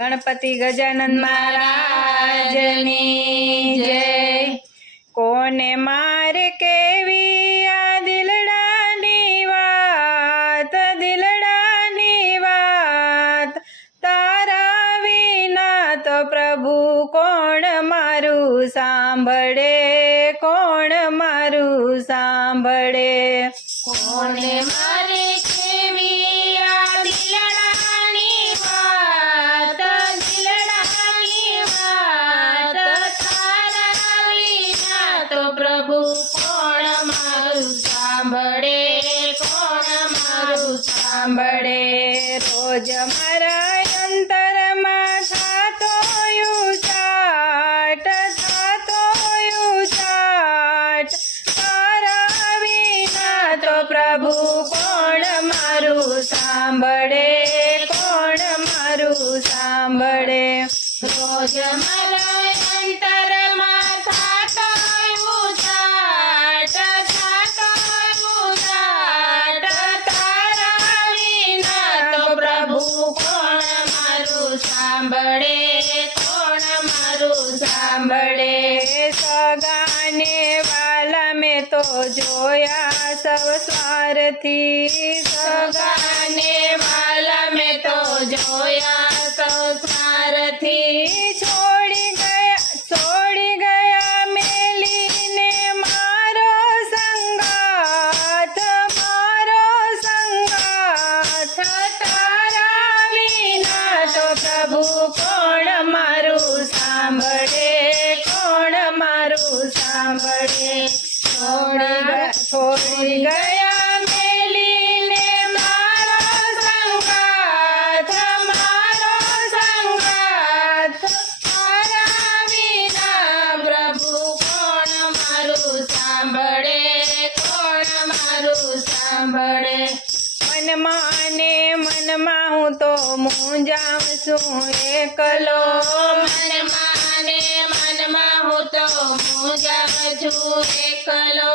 ગણપતિ ગજાનંદ મહારાજની જય. કોને મારે કેવી આ દિલડાની વાત? દિલડાની વાત તારા વિના તો પ્રભુ કોણ મારું સાંભળે? કોણ મારું સાંભળે? કોને મારે સાંભળે, રોજ મારા અંતરમાં થાતો ઉચાટ થાતો ઉચાટ તારા વિના તો પ્રભુ કોણ મારું સાંભળે, કોણ મારું સાંભળે? રોજ મારા સાંભળે કોણ મારું સાંભળે? સગાને વાલા મેં તો જોયા સૌ સ્વાર્થી. સગાને વાલા મેં તો જોયા સંસારથી છોડી ગયા મેલીને મારો સંગાથ મારો સંગાથ. તારા વિના પ્રભુ કોણ મારું સાંભળે, કોણ મારું સાંભળે? મનમાં ને મનમાં હું તો મૂંઝાવ છું, એકલો. મનમાં ને મનમાં હું તો મૂંઝાવ છું, એકલો.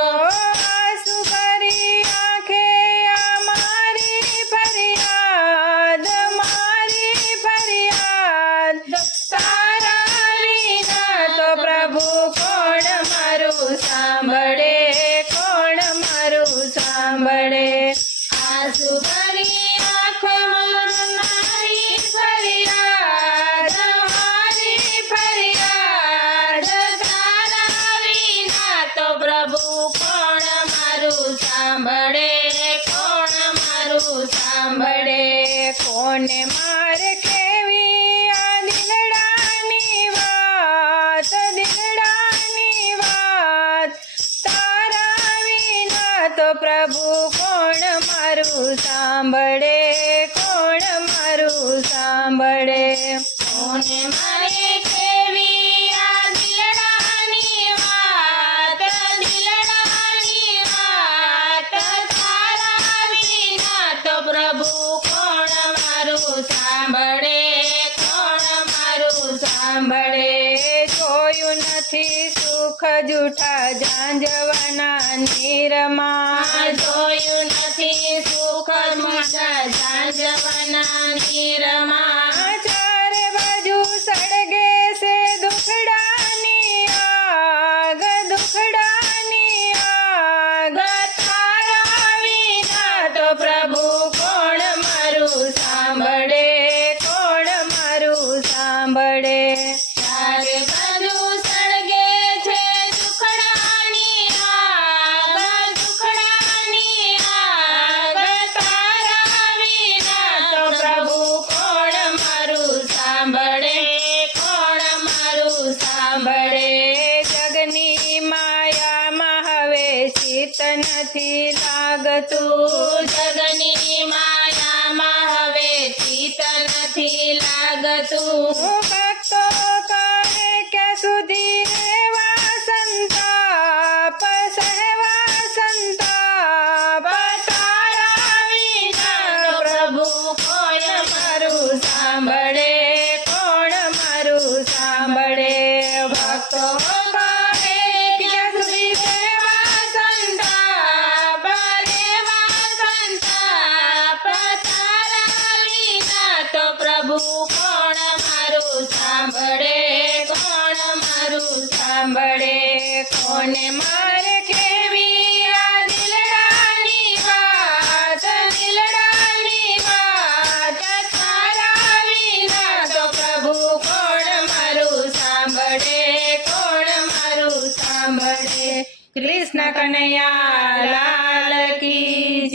સાંભળે, કોણ મારું સાંભળે? કોને મારે કેવી આ દિલડાની વાત? દિલડાની વાત તારા વિના તો પ્રભુ કોણ મારું સાંભળે? કોણ મારું સાંભળે? કોને મારે નથી સુખ જૂઠા જાંજવના નીરમાં. જોયું નથી સુખ જૂઠા જાજવાના નીરમાં. ચારે બાજુ સળગે છે દુખડાની આગ દુખડાની આગ. તારા વિના તો પ્રભુ તું જગની માયામાં હવે ચિત નથી લાગતું. કોને મારે કેવી આ દિલડાની વાત? દિલડાની વાત તારા વિના તો પ્રભુ કોણ મારું સાંભળે? કોણ મારું સાંભળે? કૃષ્ણ કનૈયા, લાલ કી